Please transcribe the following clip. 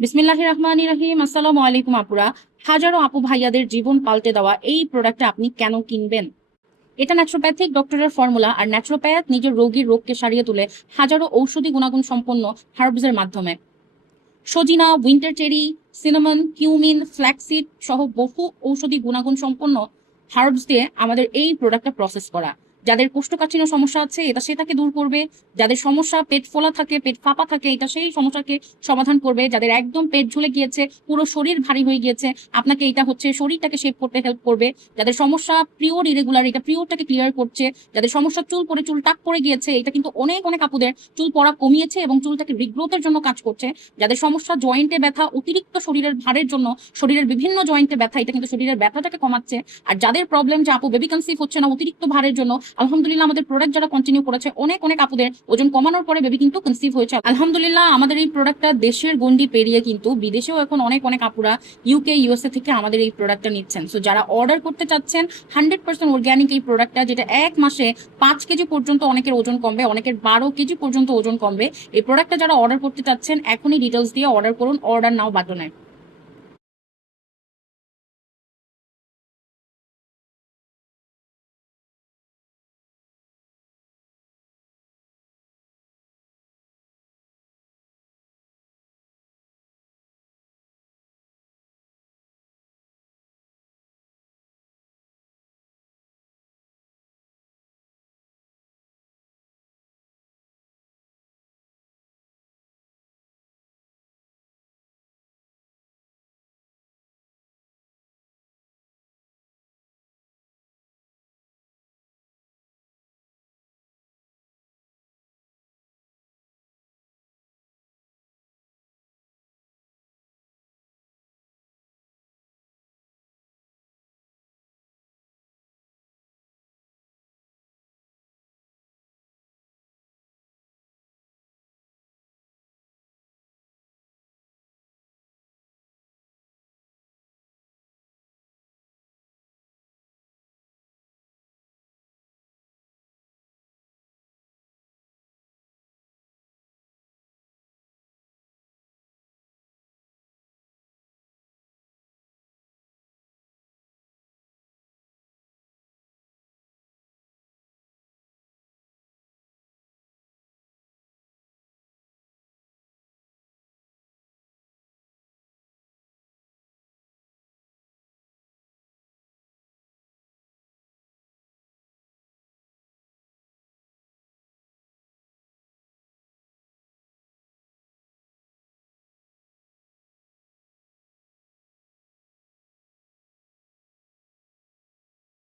বিসমিল্লাহির রহমানির রহিম। আসসালামু আলাইকুম আপুরা। হাজারো আপু ভাইয়াদের জীবন পাল্টে দেওয়া এই প্রোডাক্টটা আপনি কেন কিনবেন? এটা ন্যাচুরোপ্যাথিক ডক্টরের ফর্মুলা, আর ন্যাচুরোপ্যাথ নিজের রোগকে সারিয়ে তুলে হাজারো ঔষধি গুণাগুণ সম্পন্ন হার্বসের মাধ্যমে। সজিনা, winter cherry, cinnamon, cumin, flaxseed সহ বহু ঔষধি গুণাগুণ সম্পন্ন হার্বস দিয়ে আমাদের এই প্রোডাক্টটা প্রসেস করা। যাদের কোষ্ঠকাঠিন্য সমস্যা আছে এটা সেটাকে দূর করবে। যাদের সমস্যা পেট ফোলা থাকে, পেট ফাঁপা থাকে, এটা সেই সমস্যাকে সমাধান করবে। যাদের একদম পেট ঝুলে গিয়েছে, পুরো শরীর ভারী হয়ে গিয়েছে, আপনাকে এটা হচ্ছে শরীরটাকে শেপ করতে হেল্প করবে। যাদের সমস্যা পিরিয়ড ইরেগুলার, এটা পিরিয়ডটাকে ক্লিয়ার করছে। যাদের সমস্যা চুল পড়ে চুল টাক পড়ে গিয়েছে, এটা কিন্তু অনেক অনেক আপুদের চুল পড়া কমিয়েছে এবং চুলটাকে রিগ্রোথের জন্য কাজ করছে। যাদের সমস্যা জয়েন্টে ব্যথা, অতিরিক্ত শরীরের ভারের জন্য শরীরের বিভিন্ন জয়েন্টে ব্যথা, এটা কিন্তু শরীরের ব্যথাটাকে কমাচ্ছে। আর যাদের প্রবলেম যে আপু বেবি কনসিভ হচ্ছে না অতিরিক্ত ভারের জন্য, আলহামদুলিল্লাহ আমাদের প্রোডাক্ট যারা কন্টিনিউ করেছে অনেক অনেক আপুদের ওজন কমানোর পরে বেবি কিন্তু কনসিভ হয়েছে আলহামদুলিল্লাহ। আমাদের এই প্রোডাক্টটা দেশের গন্ডি পেরিয়ে কিন্তু বিদেশেও এখন অনেক অনেক আপুরা ইউকে ইউএসএ থেকে আমাদের এই প্রোডাক্টটা নিচ্ছেন। সো যারা অর্ডার করতে চাচ্ছেন 100% অর্গ্যানিক এই প্রোডাক্টটা, যেটা 1 মাসে 5 কেজি পর্যন্ত অনেকের ওজন কমবে, অনেকের 12 কেজি পর্যন্ত ওজন কমবে, এই প্রোডাক্টটা যারা অর্ডার করতে চাচ্ছেন এখনই ডিটেলস দিয়ে অর্ডার করুন। অর্ডার নাও বাটনে।